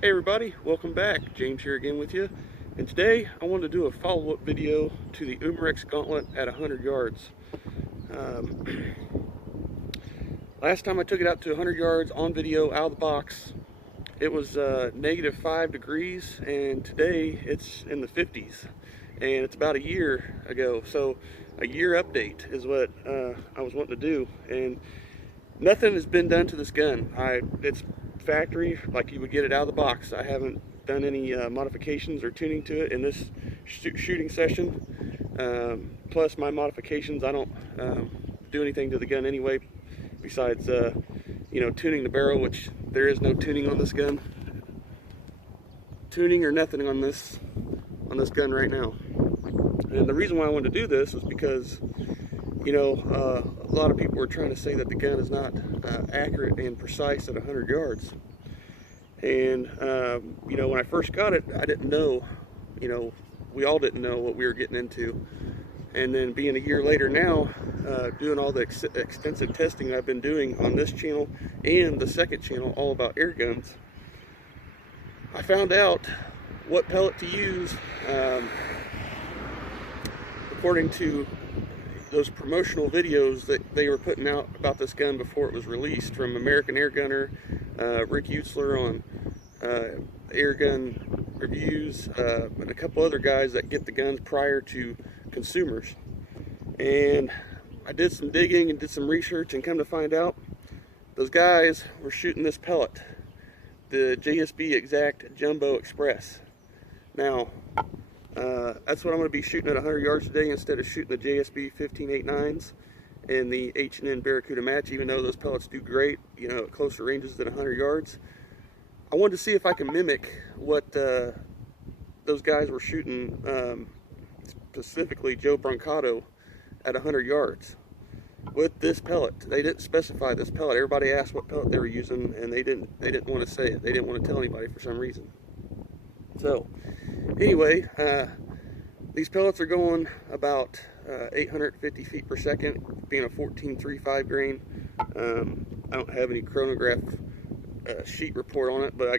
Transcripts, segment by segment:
Hey everybody, welcome back. James here again with you. And today I wanted to do a follow-up video to the Umarex Gauntlet at 100 yards. Um, Last time I took it out to 100 yards on video out of the box, it was -5 degrees, and today it's in the 50s. And it's about a year ago, so a year update is what I was wanting to do. And nothing has been done to this gun. It's factory, like you would get it out of the box. I haven't done any modifications or tuning to it in this shooting session. Plus my modifications, I don't do anything to the gun anyway, besides tuning the barrel, which there is no tuning on this gun. Tuning or nothing on this gun right now. And the reason why I wanted to do this is because a lot of people were trying to say that the gun is not accurate and precise at 100 yards. And, when I first got it, I didn't know, we all didn't know what we were getting into. And then being a year later now, doing all the extensive testing I've been doing on this channel and the second channel, all about air guns, I found out what pellet to use according to those promotional videos that they were putting out about this gun before it was released, from American Air Gunner, Rick Utzler on Air Gun Reviews, and a couple other guys that get the guns prior to consumers. And I did some digging and did some research, and come to find out, those guys were shooting this pellet, the JSB Exact Jumbo Express. Now, that's what I'm going to be shooting at 100 yards today, instead of shooting the JSB 1589s and the H&N Barracuda Match, even though those pellets do great, at closer ranges than 100 yards. I wanted to see if I can mimic what those guys were shooting, specifically Joe Brancato, at 100 yards with this pellet. They didn't specify this pellet. Everybody asked what pellet they were using, and they didn't want to say it. They didn't want to tell anybody for some reason. So anyway, these pellets are going about 850 feet per second, being a 14.35 grain. I don't have any chronograph sheet report on it, but I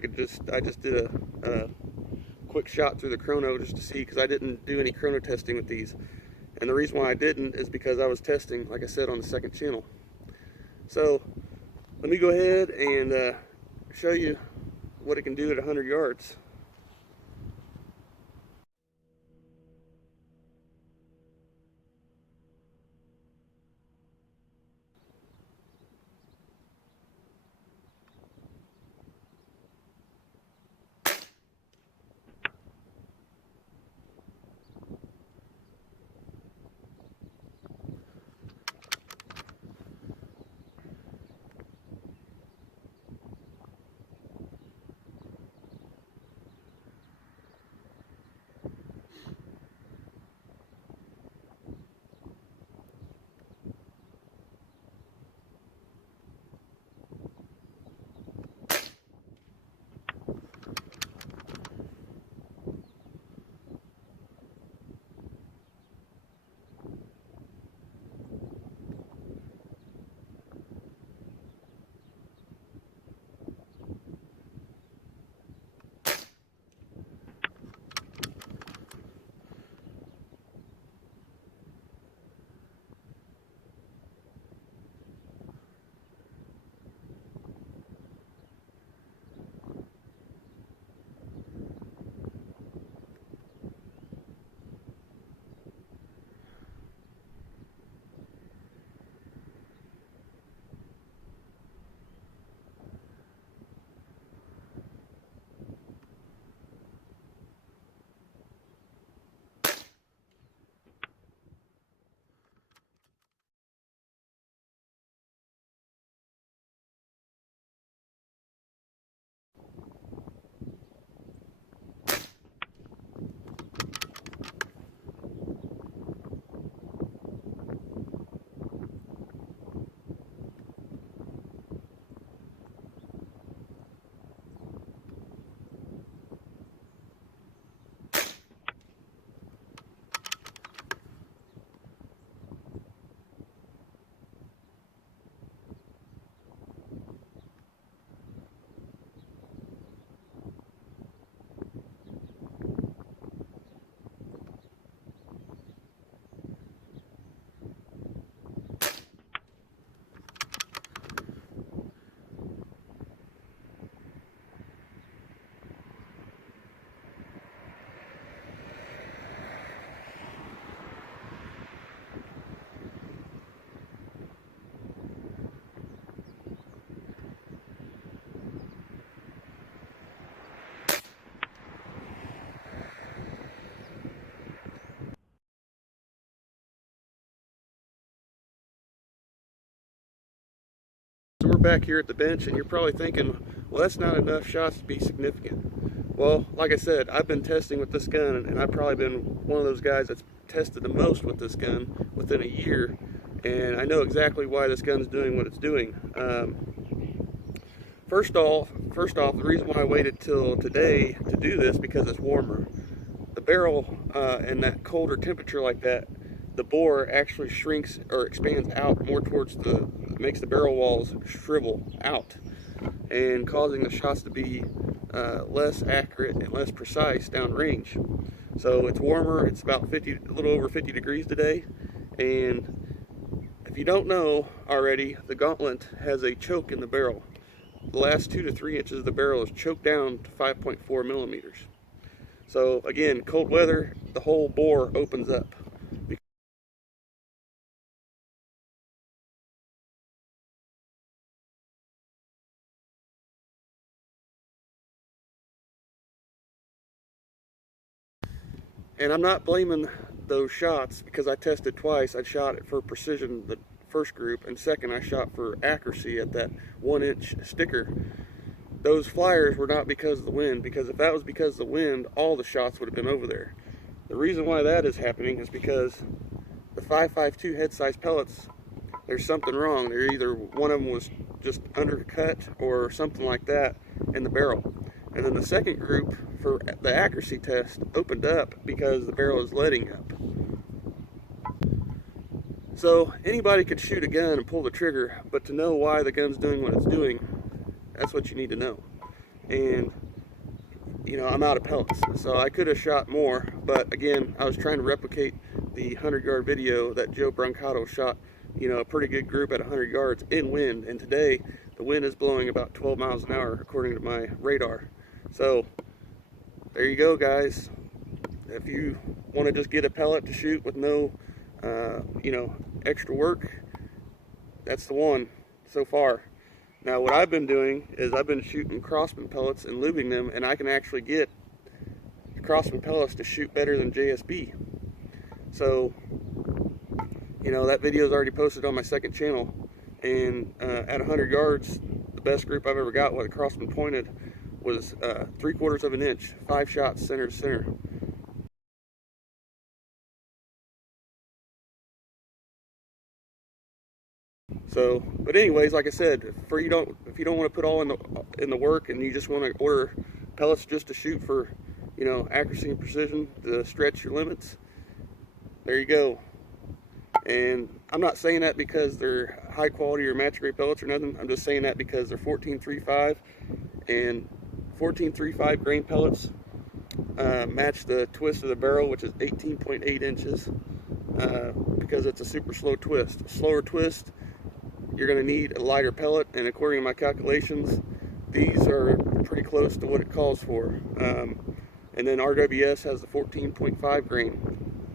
just did a quick shot through the chrono just to see, because I didn't do any chrono testing with these. And the reason why I didn't is because I was testing, like I said, on the second channel. So let me go ahead and show you what it can do at 100 yards. back here at the bench and you're probably thinking, well, that's not enough shots to be significant. Well, like I said, I've been testing with this gun, and I've probably been one of those guys that's tested the most with this gun within a year, and I know exactly why this gun's doing what it's doing. First off, the reason why I waited till today to do this, because it's warmer. The barrel, in that colder temperature like that, the bore actually shrinks or expands out more towards makes the barrel walls shrivel out, and causing the shots to be less accurate and less precise downrange. So it's warmer. It's about a little over 50 degrees today, and if you don't know already, the Gauntlet has a choke in the barrel. The last 2 to 3 inches of the barrel is choked down to 5.4 millimeters. So again, cold weather, the whole bore opens up. And I'm not blaming those shots, because I tested twice. I shot it for precision the first group, and second I shot for accuracy at that 1-inch sticker. Those flyers were not because of the wind, because if that was because of the wind, all the shots would have been over there. The reason why that is happening is because the 5.52 head size pellets, there's something wrong. They're either one of them was just undercut or something like that in the barrel. And then the second group for the accuracy test opened up because the barrel is letting up. So anybody could shoot a gun and pull the trigger, but to know why the gun's doing what it's doing, that's what you need to know. And you know, I'm out of pellets, so I could have shot more, but again, I was trying to replicate the 100-yard video that Joe Brancato shot, you know, a pretty good group at 100 yards in wind, and today the wind is blowing about 12 miles an hour according to my radar. So there you go, guys. If you want to just get a pellet to shoot with no you know, extra work, that's the one so far. Now what I've been doing is I've been shooting Crossman pellets and lubing them, and I can actually get Crossman pellets to shoot better than JSB. So, you know, that video is already posted on my second channel, and at 100 yards, the best group I've ever got with a Crossman pointed was 3/4 of an inch, 5 shots center to center. So, but anyways, like I said, if you don't want to put all in the work, and you just want to order pellets just to shoot for, you know, accuracy and precision to stretch your limits, there you go. And I'm not saying that because they're high quality or match grade pellets or nothing. I'm just saying that because they're 14.35, and 14.35 grain pellets match the twist of the barrel, which is 18.8 inches, because it's a super slow twist. Slower twist, you're going to need a lighter pellet, and according to my calculations, these are pretty close to what it calls for. And then RWS has the 14.5 grain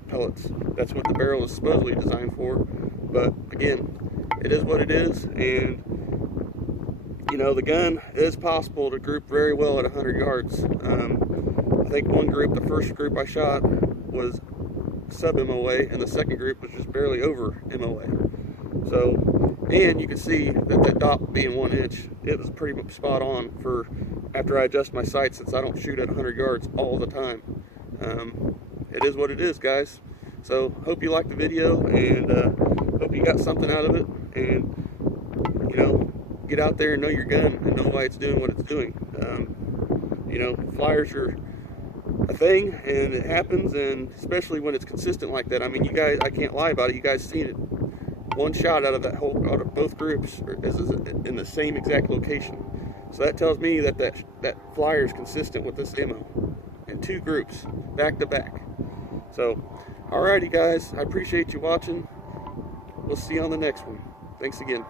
pellets. That's what the barrel is supposedly designed for. But again, it is what it is, and you know, the gun is possible to group very well at 100 yards. I think one group, the first group I shot, was sub MOA, and the second group was just barely over MOA. So, and you can see that the dot being 1 inch, it was pretty spot on for after I adjust my sight, since I don't shoot at 100 yards all the time. It is what it is, guys. So hope you liked the video, and hope you got something out of it, and you know, get out there and know your gun and know why it's doing what it's doing. You know, flyers are a thing, and it happens, and especially when it's consistent like that. I mean, you guys, I can't lie about it, you guys seen it. One shot out of both groups is in the same exact location. So that tells me that that flyer is consistent with this ammo in 2 groups back to back. So alrighty guys, I appreciate you watching. We'll see you on the next one. Thanks again.